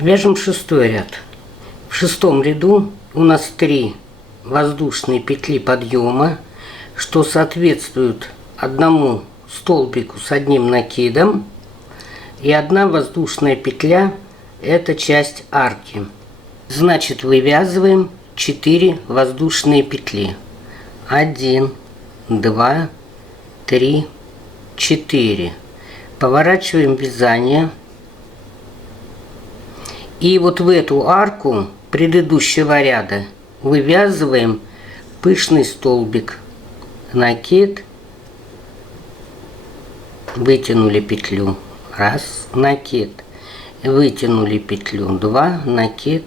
Вяжем шестой ряд. В шестом ряду у нас 3 воздушные петли подъема, что соответствует одному столбику с одним накидом, и 1 воздушная петля – это часть арки. Значит, вывязываем 4 воздушные петли. 1, 2, 3, 4. Поворачиваем вязание. И вот в эту арку предыдущего ряда вывязываем пышный столбик. Накид. Вытянули петлю. 1, накид. Вытянули петлю. 2, накид.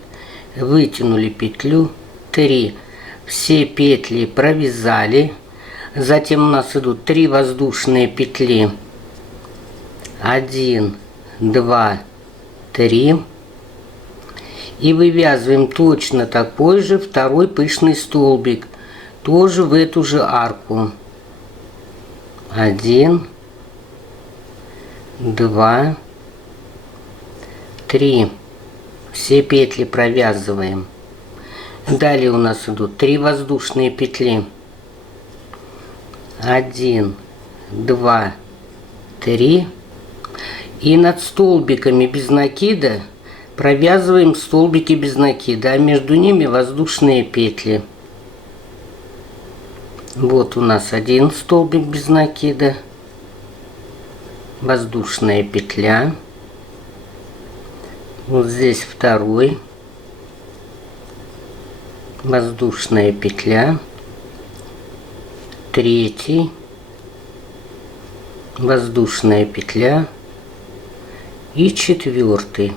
Вытянули петлю. 3. Все петли провязали. Затем у нас идут 3 воздушные петли. 1, 2, 3. И вывязываем точно такой же второй пышный столбик. Тоже в эту же арку. 1, 2, 3. Все петли провязываем. Далее у нас идут 3 воздушные петли. 1, 2, 3. И над столбиками без накида провязываем столбики без накида, а между ними воздушные петли. Вот у нас 1 столбик без накида, воздушная петля. Вот здесь 2, воздушная петля. 3, воздушная петля. И 4.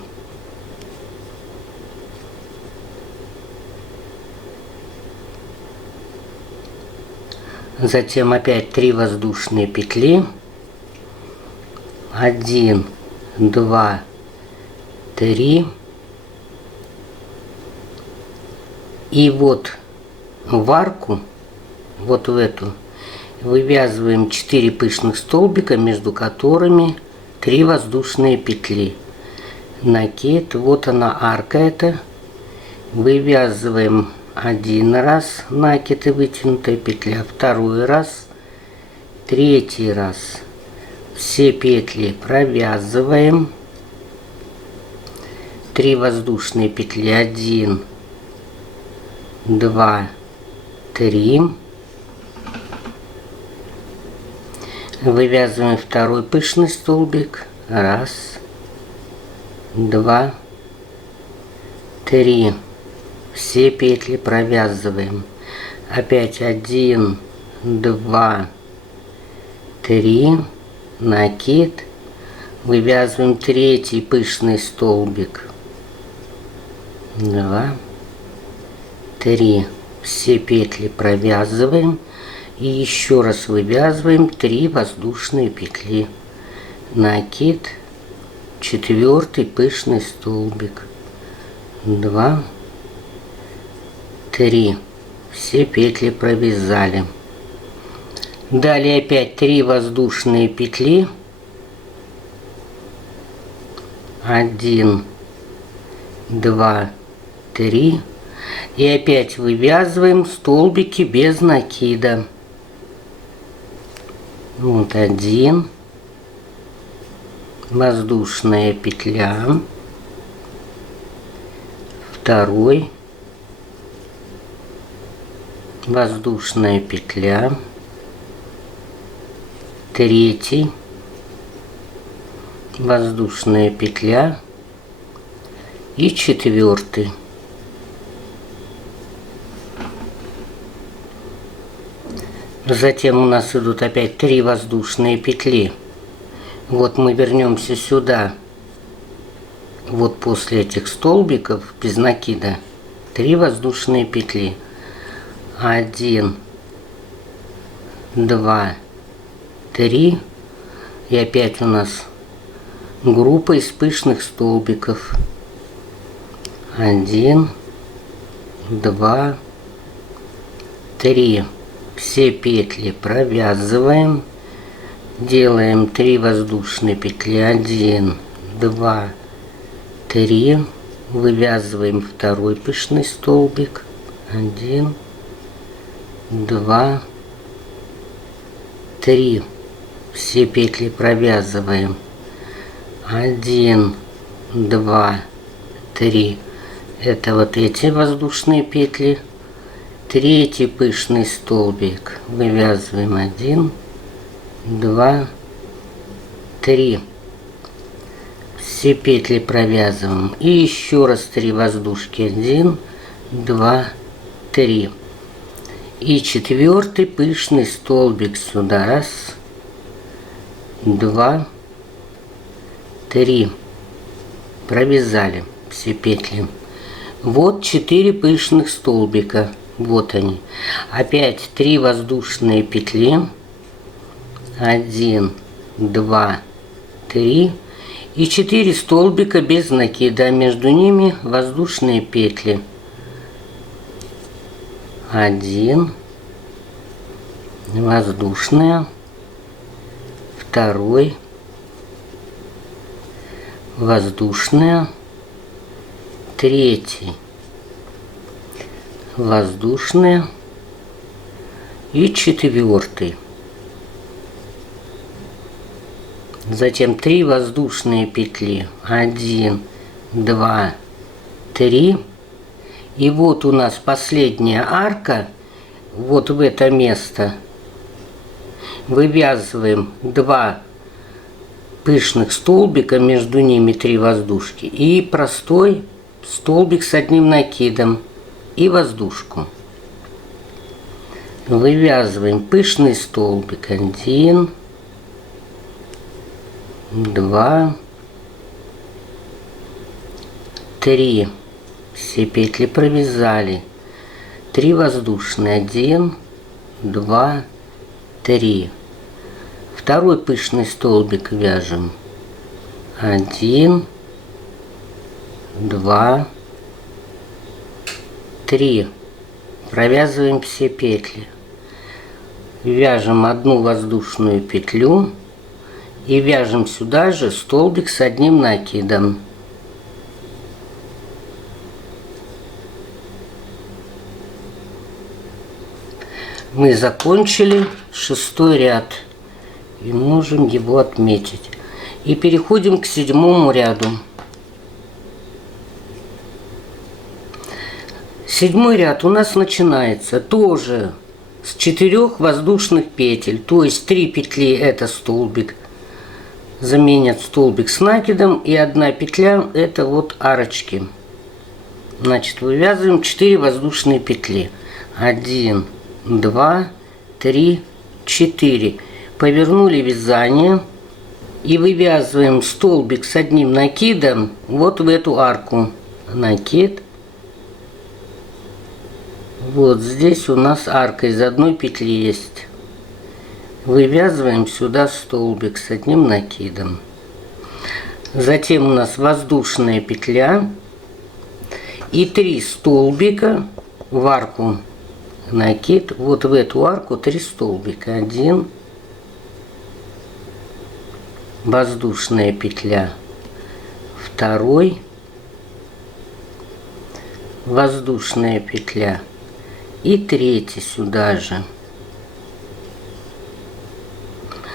Затем опять 3 воздушные петли. 1, 2, 3. И вот в арку, вот в эту, вывязываем 4 пышных столбика, между которыми 3 воздушные петли. Накид. Вот она, арка эта. Вывязываем 1 раз накид и вытянутая петля, 2 раз, 3 раз. Все петли провязываем. 3 воздушные петли. 1, 2, 3. Вывязываем 2 пышный столбик. 1, 2, 3. Все петли провязываем. Опять 1, 2, 3. Накид. Вывязываем 3 пышный столбик. 2, 3. Все петли провязываем. И еще раз вывязываем 3 воздушные петли. Накид. 4 пышный столбик. 2, 3. Все петли провязали. Далее опять 3 воздушные петли. 1, 2, 3. И опять вывязываем столбики без накида. Вот 1. Воздушная петля. 2. Воздушная петля. 3. Воздушная петля. И 4. Затем у нас идут опять 3 воздушные петли. Вот мы вернемся сюда. Вот после этих столбиков без накида 3 воздушные петли. 1, 2, 3. И опять у нас группа из пышных столбиков. 1, 2, 3. Все петли провязываем. Делаем 3 воздушные петли. 1, 2, 3. Вывязываем второй пышный столбик. 1, 2, 3. Все петли провязываем. 1, 2, 3. Это вот эти воздушные петли. Третий пышный столбик. Вывязываем 1, 2, 3. Все петли провязываем. И еще раз 3 воздушки. 1, 2, 3. И четвертый пышный столбик сюда. 1, 2, 3. Провязали все петли. Вот 4 пышных столбика. Вот они. Опять 3 воздушные петли. 1, 2, 3. И 4 столбика без накида. Между ними воздушные петли. 1. Воздушная. Второй. Воздушная. Третий. Воздушная. И четвертый. Затем 3 воздушные петли. 1, 2, 3. И вот у нас последняя арка. Вот в это место. Вывязываем 2 пышных столбика, между ними 3 воздушки. И простой столбик с одним накидом. И воздушку. Вывязываем пышный столбик. 1, 2, 3. Все петли провязали. 3 воздушные. 1, 2, 3. Второй пышный столбик вяжем. 1, 2, 3. Провязываем все петли. Вяжем одну воздушную петлю. И вяжем сюда же столбик с одним накидом. Мы закончили 6-й ряд. И можем его отметить. И переходим к 7-му ряду. 7-й ряд у нас начинается тоже с 4 воздушных петель. То есть 3 петли это столбик. Заменят столбик с накидом, и 1 петля это вот арочки. Значит, вывязываем 4 воздушные петли. 1, 2, 3, 4. Повернули вязание и вывязываем столбик с одним накидом вот в эту арку. Накид. Вот здесь у нас арка из 1 петли есть. Вывязываем сюда столбик с одним накидом. Затем у нас воздушная петля и 3 столбика в арку. Накид. Вот в эту арку 3 столбика. 1. Воздушная петля. 2. Воздушная петля. И 3 сюда же.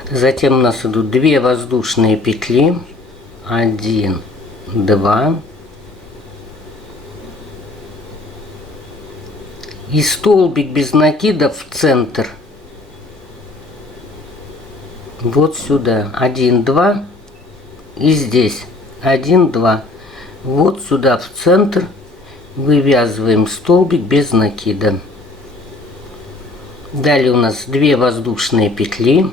Затем у нас идут 2 воздушные петли. 1, 2. И столбик без накида в центр. Вот сюда. 1, 2. И здесь 1, 2. Вот сюда в центр вывязываем столбик без накида. Далее у нас 2 воздушные петли.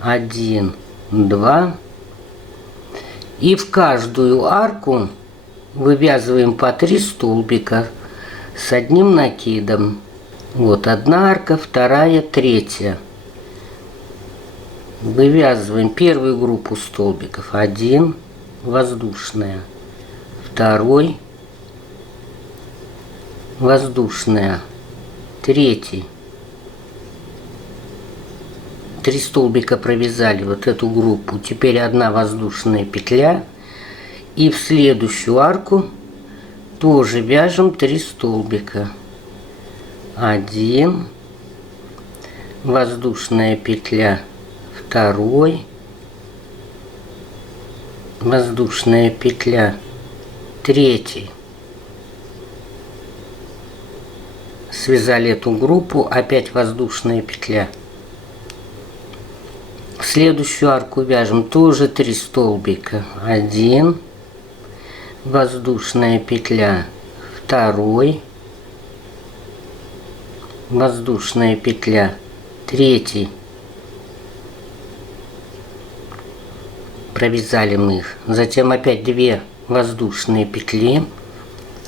1, 2. И в каждую арку вывязываем по 3 столбика с одним накидом. Вот 1 арка, 2, 3. Вывязываем первую группу столбиков. 1 воздушная, 2 воздушная, 3. 3 столбика провязали вот эту группу. Теперь 1 воздушная петля. И в следующую арку тоже вяжем 3 столбика. 1, воздушная петля, 2, воздушная петля, 3. Связали эту группу, опять воздушная петля. В следующую арку вяжем тоже 3 столбика. 1, воздушная петля, 2, воздушная петля, 3. Провязали мы их. Затем опять 2 воздушные петли.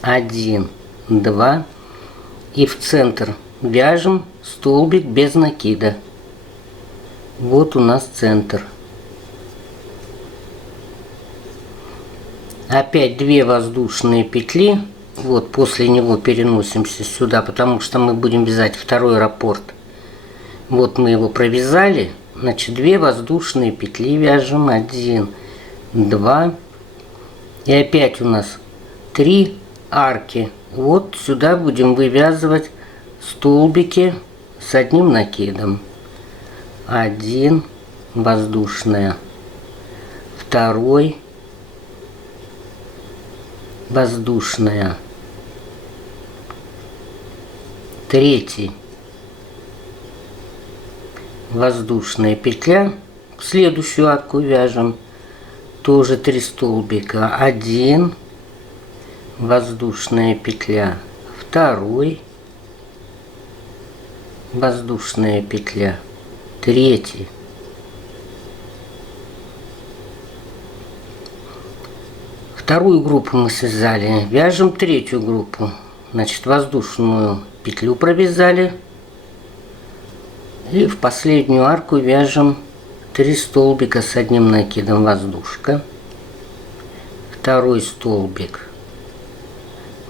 1, 2. И в центр вяжем столбик без накида. Вот у нас центр. Опять 2 воздушные петли. Вот после него переносимся сюда, потому что мы будем вязать второй раппорт. Вот мы его провязали. Значит, 2 воздушные петли вяжем. 1, 2. И опять у нас 3 арки. Вот сюда будем вывязывать столбики с одним накидом. 1, воздушная, 2, воздушная, 3, воздушная петля. В следующую арку вяжем тоже 3 столбика. 1, воздушная петля, 2, воздушная петля, 3. Вторую группу мы связали, вяжем третью группу. Значит, воздушную петлю провязали и в последнюю арку вяжем 3 столбика с одним накидом, воздушка, 2 столбик,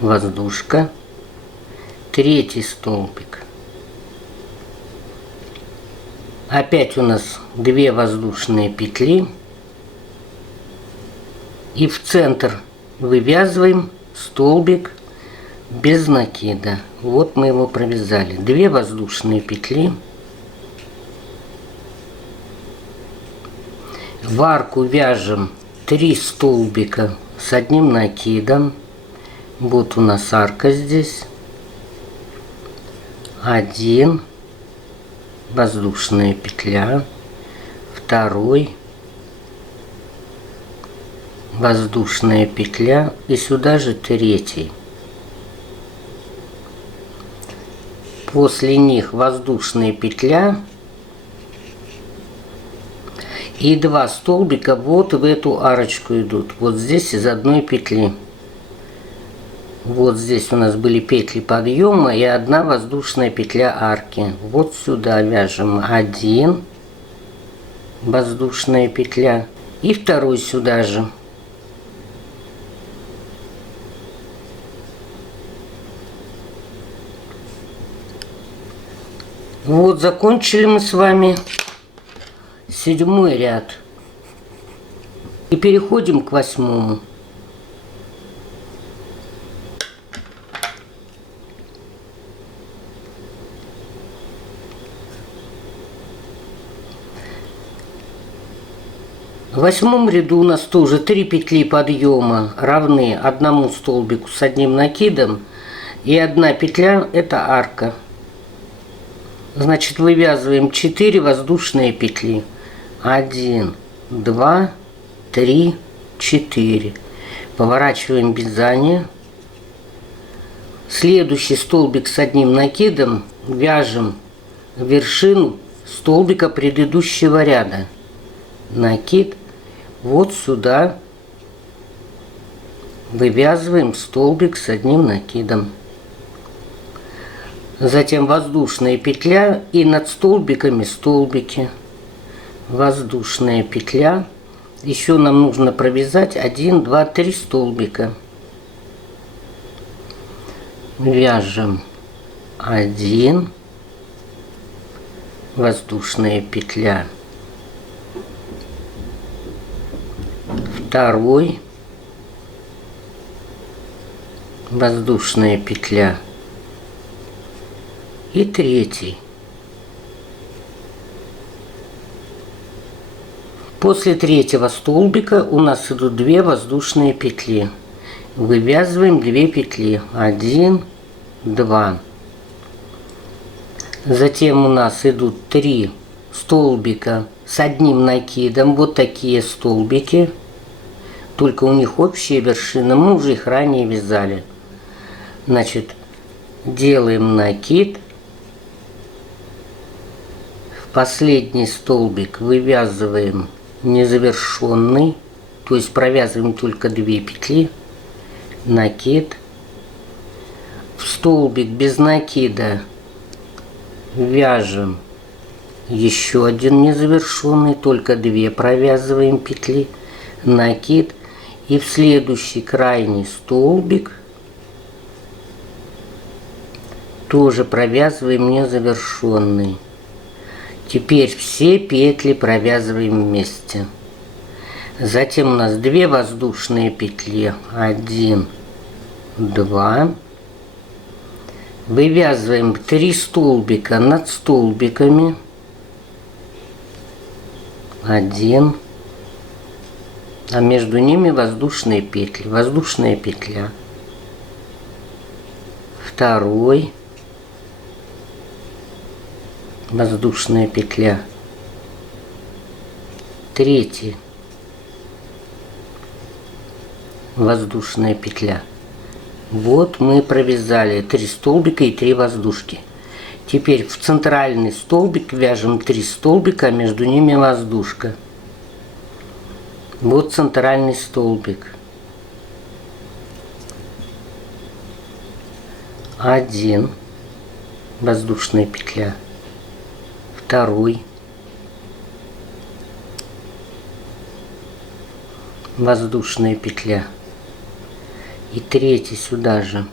воздушка, 3 столбик. Опять у нас 2 воздушные петли. И в центр вывязываем столбик без накида. Вот мы его провязали. 2 воздушные петли. В арку вяжем 3 столбика с одним накидом. Вот у нас арка здесь. 1, воздушная петля, 2, воздушная петля и сюда же 3. После них воздушная петля и 2 столбика вот в эту арочку идут. Вот здесь из одной петли. Вот здесь у нас были петли подъема и 1 воздушная петля арки. Вот сюда вяжем 1, воздушная петля и 2 сюда же. Вот закончили мы с вами 7 ряд. И переходим к 8. В 8 ряду у нас тоже 3 петли подъема равны 1 столбику с одним накидом и 1 петля это арка. Значит, вывязываем 4 воздушные петли. 1, 2, 3, 4. Поворачиваем вязание. Следующий столбик с одним накидом вяжем в вершину столбика предыдущего ряда. Накид. Вот сюда вывязываем столбик с одним накидом. Затем воздушная петля и над столбиками столбики. Воздушная петля. Еще нам нужно провязать 1, 2, 3 столбика. Вяжем 1, воздушная петля, 2, воздушная петля и третий. После третьего столбика у нас идут 2 воздушные петли. Вывязываем 2 петли. 1, 2. Затем у нас идут 3 столбика с одним накидом. Вот такие столбики. Только у них общая вершина. Мы уже их ранее вязали. Значит, делаем накид. В последний столбик вывязываем незавершенный. То есть провязываем только 2 петли. Накид. В столбик без накида вяжем еще один незавершенный, только 2 провязываем петли, накид, и в следующий крайний столбик тоже провязываем незавершенный. Теперь все петли провязываем вместе. Затем у нас 2 воздушные петли. 1, 2. Вывязываем 3 столбика над столбиками. 1. А между ними воздушные петли. Воздушная петля. 2. Воздушная петля. 3. Воздушная петля. Вот мы провязали 3 столбика и 3 воздушки. Теперь в центральный столбик вяжем 3 столбика, а между ними воздушка. Вот центральный столбик. 1 воздушная петля. 2 воздушная петля. И 3 сюда же.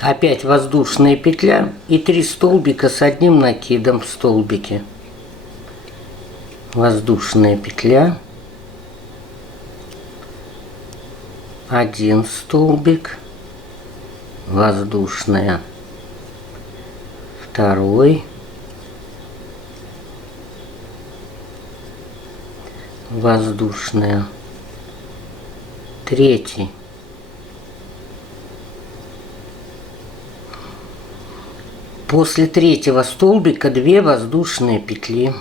Опять воздушная петля и 3 столбика с одним накидом в столбике. Воздушная петля. 1 столбик. Воздушная. 2. Воздушная. 3. После 3-го столбика 2 воздушные петли.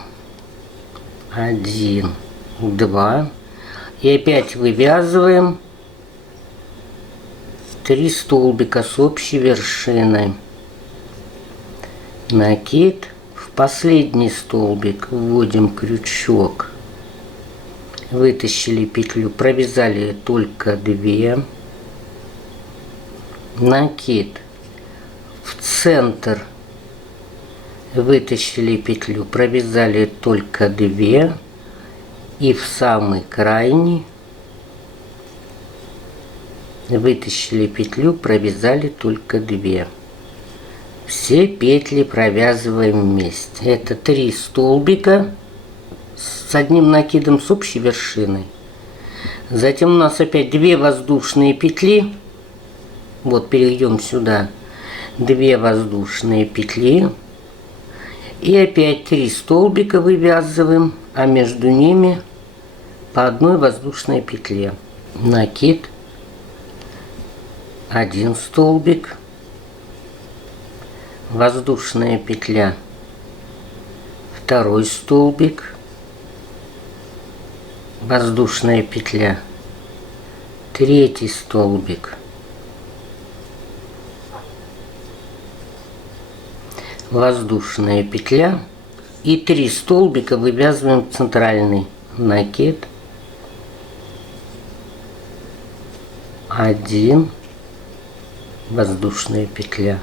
1, 2. И опять вывязываем 3 столбика с общей вершиной. Накид. В последний столбик вводим крючок. Вытащили петлю, провязали только 2. Накид. В центр вытащили петлю, провязали только 2. И в самый крайний вытащили петлю, провязали только 2. Все петли провязываем вместе. Это 3 столбика с одним накидом с общей вершиной. Затем у нас опять 2 воздушные петли. Вот перейдем сюда. 2 воздушные петли. И опять 3 столбика вывязываем, а между ними по 1 воздушной петле. Накид. 1 столбик. Воздушная петля. 2 столбик. Воздушная петля. 3 столбик. Воздушная петля. И 3 столбика вывязываем в центральный. Накид. 1. Воздушная петля.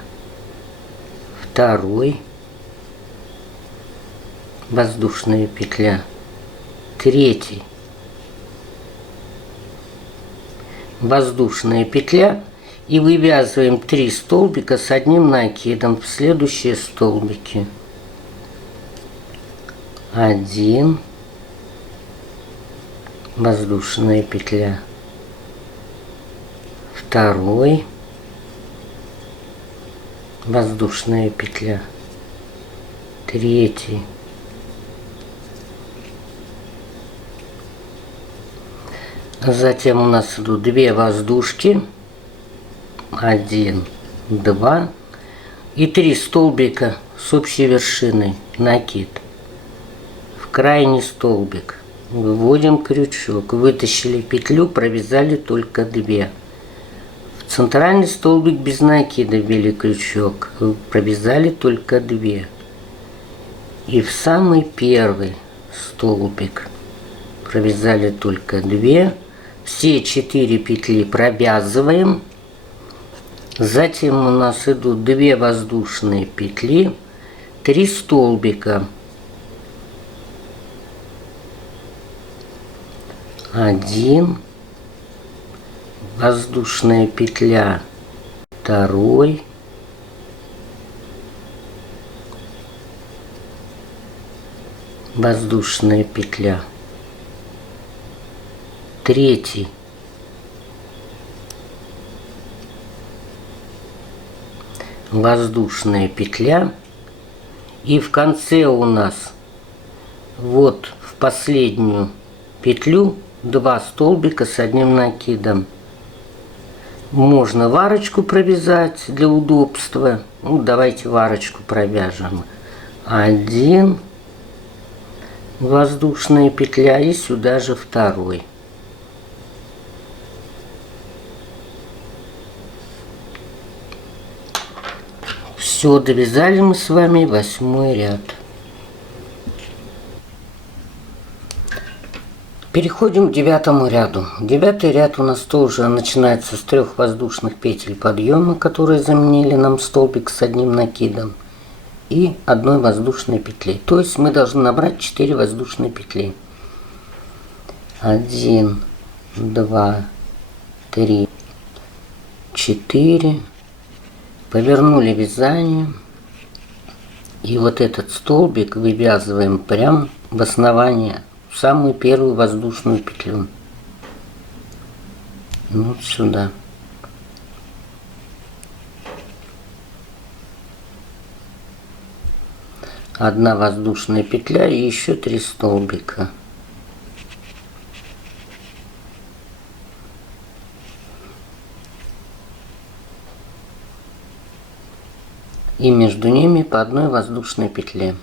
2. Воздушная петля. 3. Воздушная петля. И вывязываем 3 столбика с одним накидом в следующие столбики. 1. воздушная петля, второй, воздушная петля, третий, затем у нас идут 2 воздушки, 1, 2 и 3 столбика с общей вершиной, накид. В крайний столбик выводим крючок, вытащили петлю, провязали только 2. В центральный столбик без накида ввели крючок, провязали только 2. И в самый первый столбик провязали только 2. Все 4 петли провязываем. Затем у нас идут 2 воздушные петли, 3 столбика. 1, воздушная петля, второй, воздушная петля, третий, воздушная петля, и в конце у нас вот в последнюю петлю 2 столбика с одним накидом. Можно в арочку провязать для удобства. Ну, давайте в арочку провяжем. 1, воздушная петля, и сюда же второй. Все, довязали мы с вами 8 ряд. Переходим к 9 ряду. 9 ряд у нас тоже начинается с 3 воздушных петель подъема, которые заменили нам столбик с одним накидом, и 1 воздушной петли. То есть мы должны набрать 4 воздушные петли. 1, 2, 3, 4. Повернули вязание. И вот этот столбик вывязываем прямо в основание, в самую первую воздушную петлю. Вот сюда. Одна воздушная петля и еще 3 столбика. И между ними по 1 воздушной петле.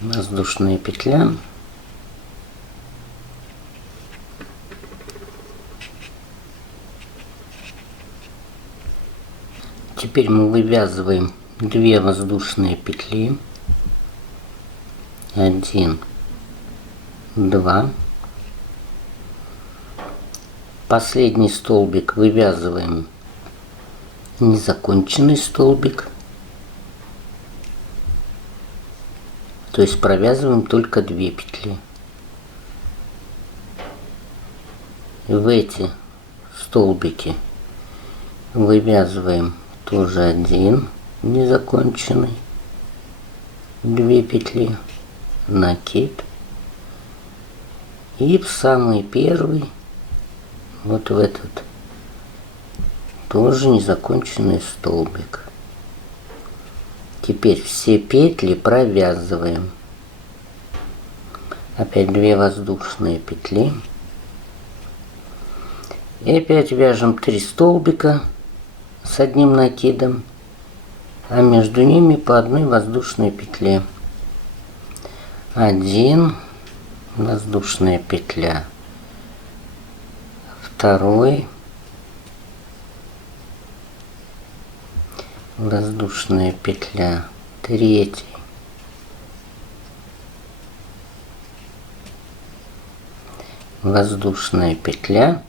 Воздушная петля. Теперь мы вывязываем 2 воздушные петли. 1, 2. Последний столбик вывязываем незаконченный столбик. То есть провязываем только 2 петли. В эти столбики вывязываем тоже 1 незаконченный, 2 петли, накид, и в самый первый, вот в этот, тоже незаконченный столбик. Теперь все петли провязываем. Опять 2 воздушные петли. И опять вяжем 3 столбика с одним накидом, а между ними по 1 воздушной петле. 1 воздушная петля, второй, воздушная петля, третий, воздушная петля,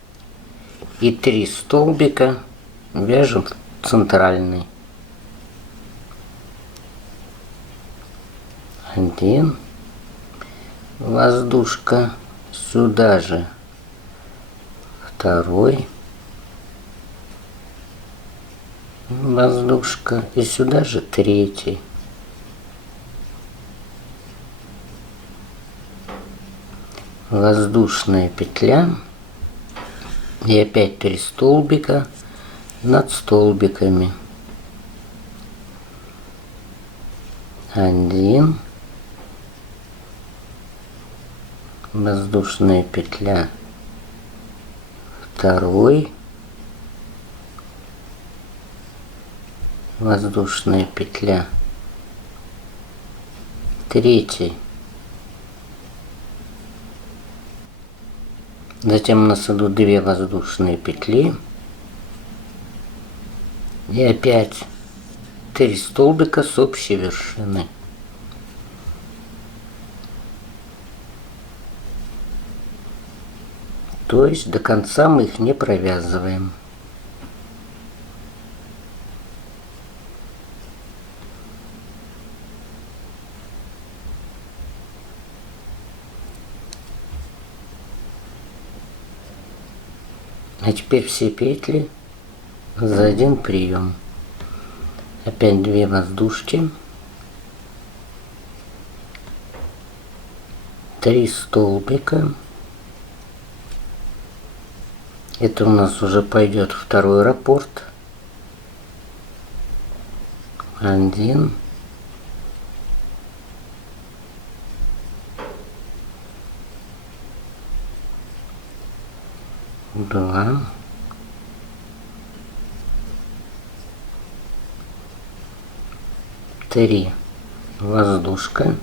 и 3 столбика вяжем в центральный. 1 воздушка, сюда же второй воздушка, и сюда же третий. Воздушная петля и опять 3 столбика над столбиками. 1, воздушная петля, 2, воздушная петля, 3. Затем у нас идут 2 воздушные петли и опять 3 столбика с общей вершины. То есть до конца мы их не провязываем. А теперь все петли за один прием. Опять 2 воздушки, 3 столбика. Это у нас уже пойдет второй раппорт. 1, 2, 3. Воздушка.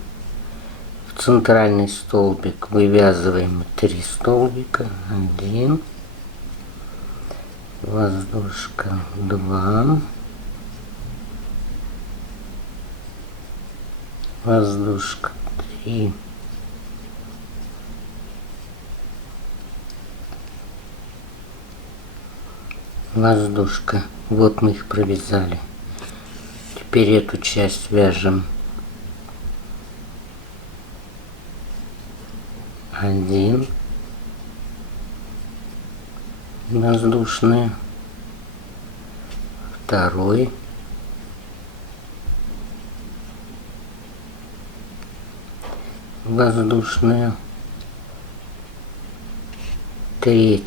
В центральный столбик вывязываем 3 столбика. 1, воздушка, 2, воздушка, 3, воздушка. Вот мы их провязали. Теперь эту часть вяжем 1, воздушная, 2, воздушная, 3,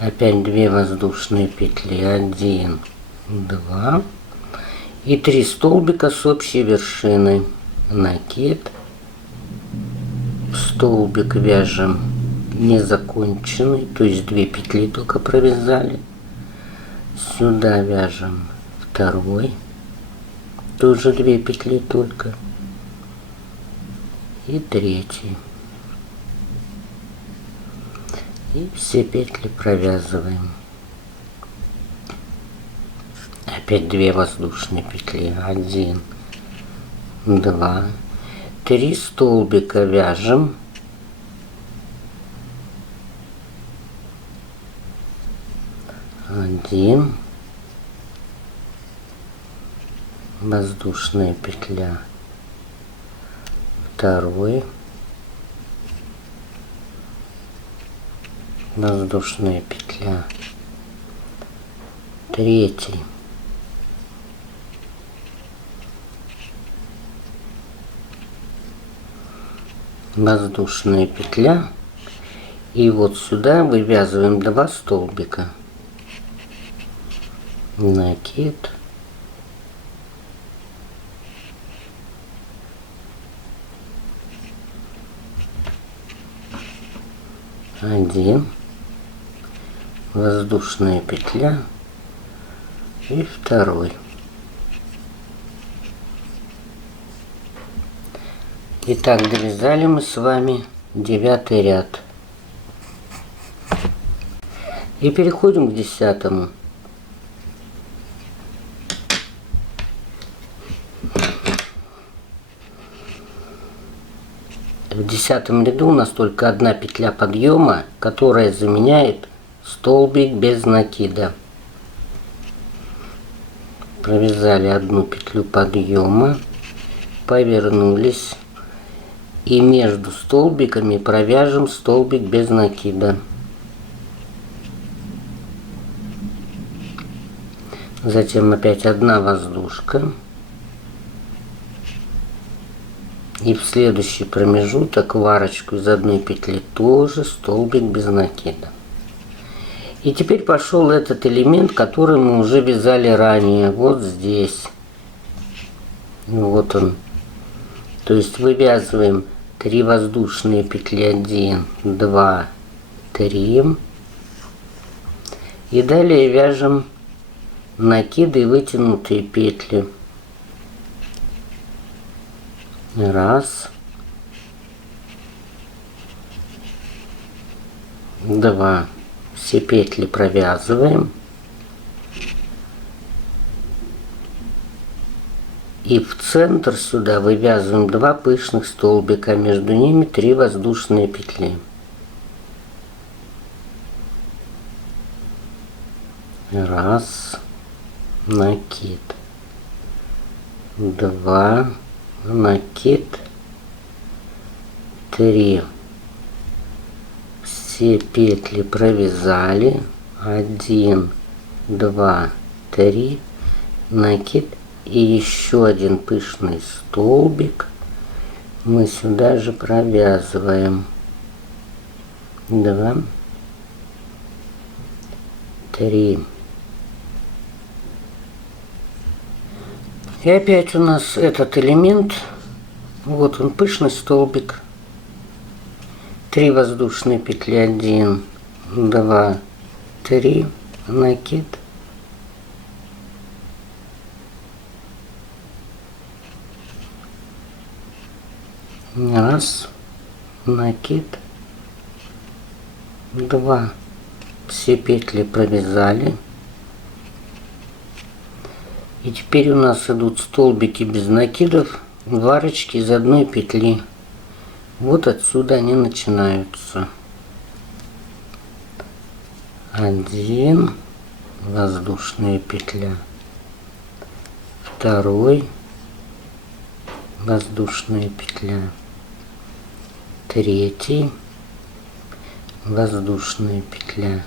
опять 2 воздушные петли, 1, 2 и 3 столбика с общей вершиной. Накид, столбик вяжем незаконченный, то есть 2 петли только провязали. Сюда вяжем 2, тоже 2 петли только, и 3. И все петли провязываем. Опять 2 воздушные петли, 1, 2, 3 столбика вяжем, 1, воздушная петля, 2, воздушная петля, 3, воздушная петля, и вот сюда вывязываем 2 столбика, накид, один, воздушная петля и 2. Итак, довязали мы с вами 9 ряд. И переходим к 10-му. В 10-м ряду у нас только 1 петля подъема, которая заменяет столбик без накида. Провязали 1 петлю подъема, повернулись. И между столбиками провяжем столбик без накида. Затем опять одна воздушка. И в следующий промежуток в арочку из одной петли тоже столбик без накида. И теперь пошел этот элемент, который мы уже вязали ранее, вот здесь. Вот он. То есть вывязываем 3 воздушные петли, 1, 2, 3. И далее вяжем накиды и вытянутые петли. Раз, два. Все петли провязываем. И в центр сюда вывязываем 2 пышных столбика, между ними 3 воздушные петли. Раз, накид, 2, накид, 3. Все петли провязали, 1, 2, 3, накид и еще один пышный столбик мы сюда же провязываем. 2, 3. И опять у нас этот элемент, вот он, пышный столбик, 3 воздушные петли, 1, 2, 3, накид, раз, накид, 2. Все петли провязали. И теперь у нас идут столбики без накидов в арочке из одной петли. Вот отсюда они начинаются. 1, воздушная петля, 2, воздушная петля, 3, воздушная петля,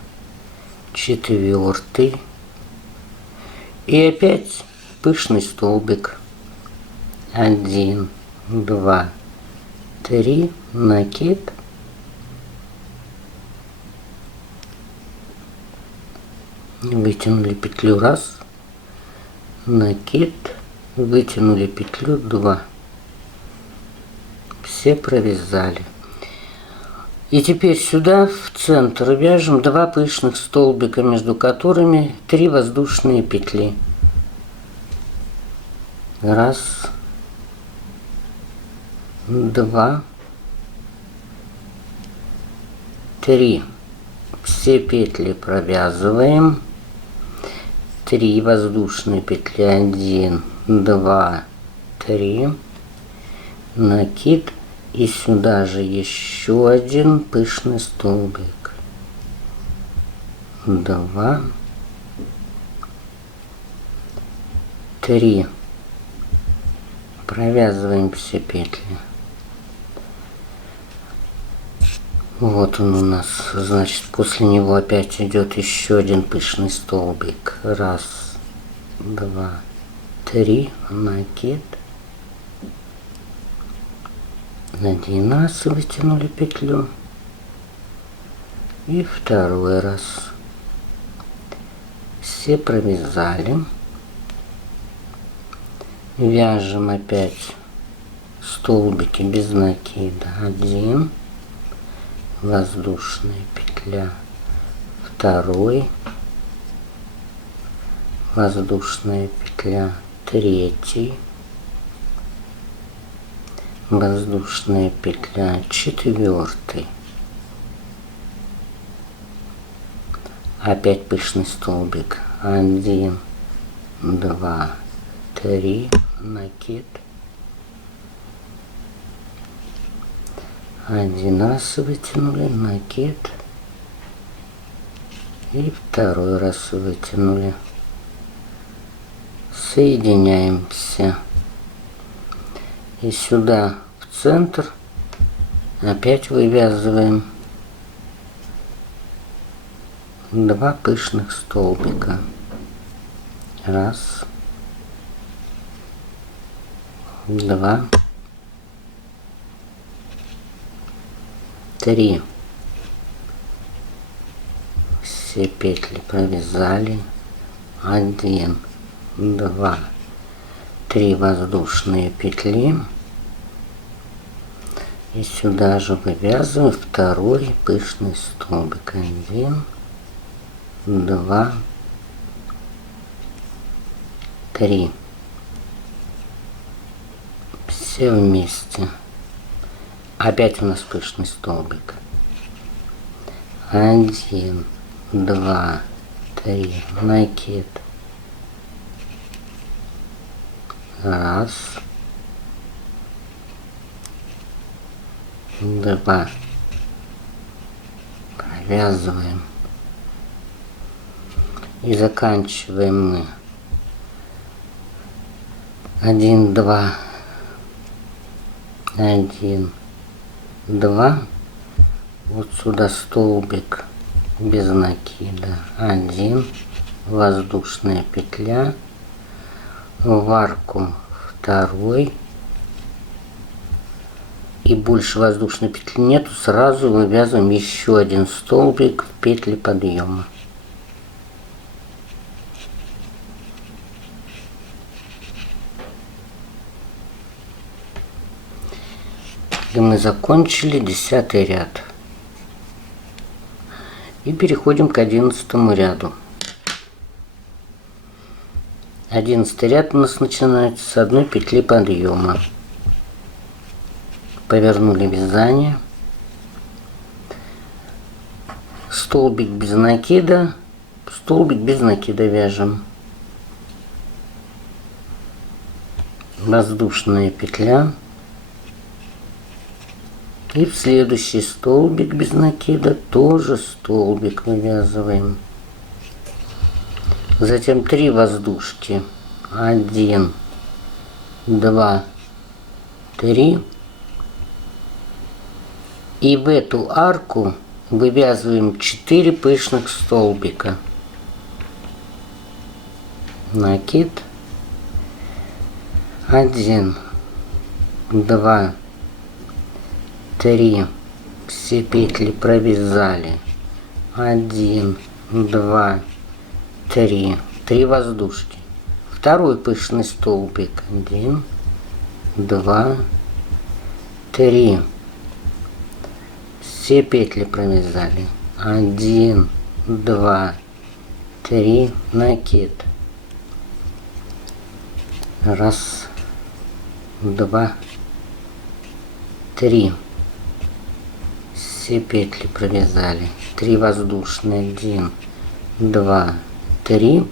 4 и опять пышный столбик. 1, 2, 3, накид, вытянули петлю, раз, накид, вытянули петлю, 2. Все провязали. И теперь сюда в центр вяжем 2 пышных столбика, между которыми 3 воздушные петли. Раз, 2, 3. Все петли провязываем. 3 воздушные петли, 1, 2, 3, накид. И сюда же еще один пышный столбик. 2, 3. Провязываем все петли. Вот он у нас, значит, после него опять идет еще один пышный столбик. Раз, 2, 3, накид. 1 раз вытянули петлю. И 2 раз. Все провязали. Вяжем опять столбики без накида. 1, воздушная петля, 2, воздушная петля, 3, воздушная петля, 4, опять пышный столбик, 1, 2, 3, накид, 1 раз вытянули, накид, и 2 раз вытянули. Соединяемся. И сюда в центр опять вывязываем 2 пышных столбика. Раз, два, три. Все петли провязали. 1, 2, 3 воздушные петли. И сюда же вывязываем второй пышный столбик. 1, 2, 3. Все вместе. Опять у нас пышный столбик. 1, 2, 3. Накид. Раз, два. Провязываем. И заканчиваем мы 1, 2, 1, 2. Вот сюда столбик без накида. 1, воздушная петля, в арку второй. И больше воздушной петли нету, сразу вывязываем еще один столбик в петли подъема. И мы закончили 10-й ряд. И переходим к 11-му ряду. 11-й ряд у нас начинается с одной петли подъема. Повернули вязание. Столбик без накида, столбик без накида вяжем. Воздушная петля. И в следующий столбик без накида тоже столбик вывязываем. Затем 3 воздушки. 1, 2, 3. И в эту арку вывязываем 4 пышных столбика. Накид. 1, 2, 3. Все петли провязали. 1, 2, 3. 3 воздушки. Второй пышный столбик. 1, 2, 3. Все петли провязали. 1, 2, 3. Накид. Раз, два, 3. Все петли провязали. 3 воздушные. 1, 2, 3.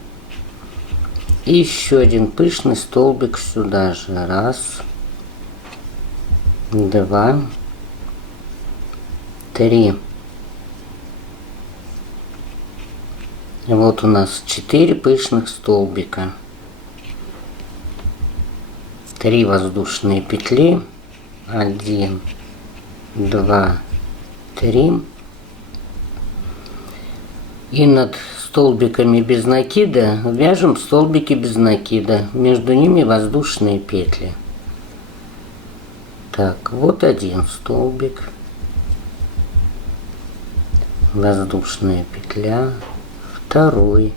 И еще один пышный столбик сюда же. Раз, два, 3. Вот у нас 4 пышных столбика. 3 воздушные петли. 1, 2, 3. И над столбиками без накида вяжем столбики без накида. Между ними воздушные петли. Так, вот один столбик. Воздушная петля. Второй.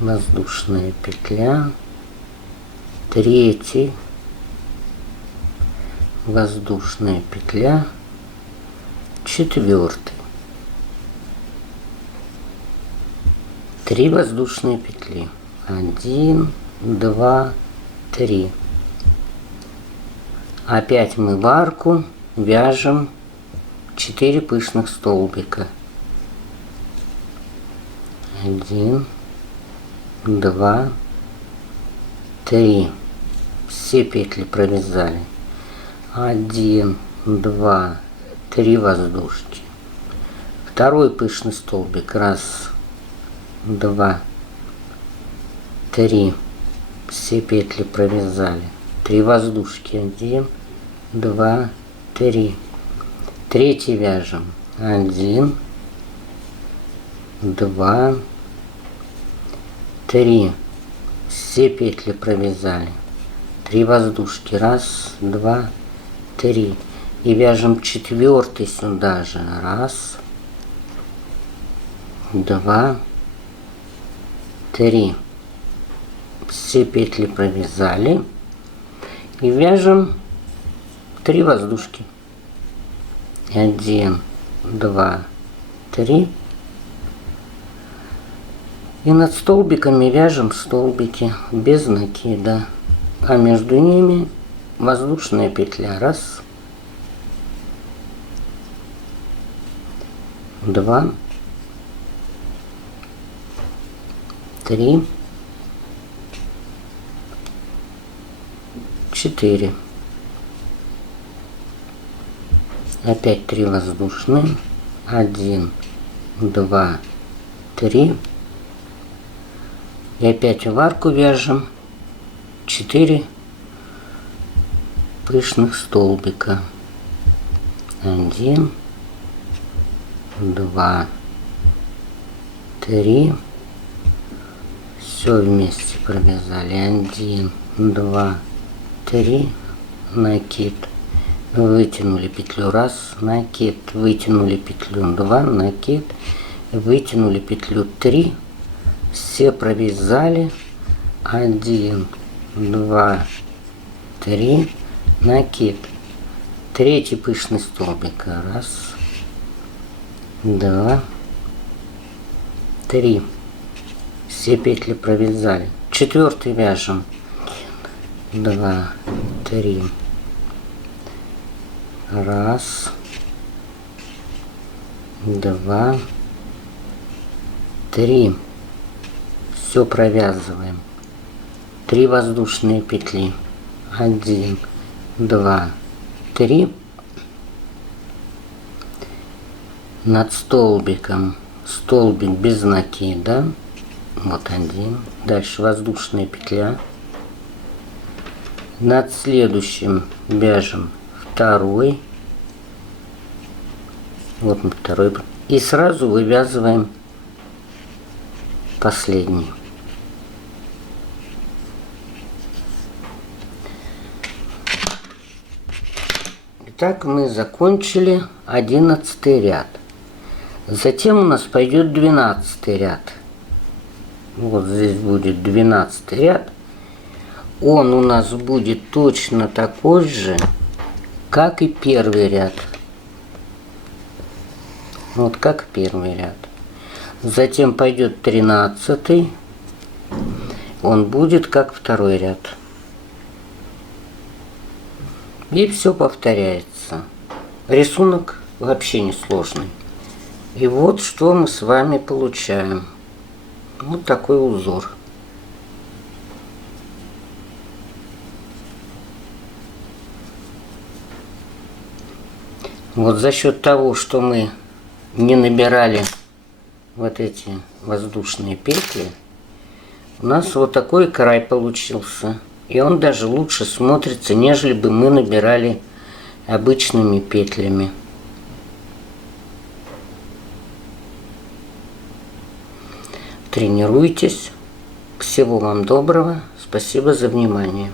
Воздушная петля. Третий. Воздушная петля. Четвертый. 3 воздушные петли. 1, 2, 3. Опять мы в арку вяжем 4 пышных столбика. 1, 2, 3. Все петли провязали. 1, 2, 3 воздушки. Второй пышный столбик. Раз, 2, 3. Все петли провязали. 3 воздушки. 1, 2, 3. Третий вяжем. 1, 2, 3. Все петли провязали. 3 воздушки. 1, 2, 3. И вяжем 4 сюда же. 1, 2, 3. Все петли провязали. И вяжем 3 воздушки. 1, 2, 3. И над столбиками вяжем столбики без накида. А между ними воздушная петля. 1, 2, 3, 4. Опять 3 воздушные. 1, 2, 3. И опять в арку вяжем 4 пышных столбика. 1, 2, 3. Все вместе провязали. 1, 2, 3. Накид. Вытянули петлю. 1, накид. Вытянули петлю. 2, накид. Вытянули петлю. 3. Все провязали. 1, 2, 3. Накид. 3 пышный столбик. 1, 2, 3. Все петли провязали. 4 вяжем. 2, 3. 1, 2, 3. Все провязываем. 3 воздушные петли. 1, 2, 3. Над столбиком столбик без накида. Вот 1. Дальше воздушная петля. Над следующим вяжем 2. Вот мы 2. И сразу вывязываем последний. Итак, мы закончили 11 ряд. Затем у нас пойдет 12 ряд. Вот здесь будет 12 ряд. Он у нас будет точно такой же, как и первый ряд. Вот как первый ряд. Затем пойдет 13. Он будет как второй ряд. И все повторяется. Рисунок вообще не сложный. И вот что мы с вами получаем. Вот такой узор. Вот за счет того, что мы не набирали вот эти воздушные петли, у нас вот такой край получился. И он даже лучше смотрится, нежели бы мы набирали обычными петлями. Тренируйтесь. Всего вам доброго. Спасибо за внимание.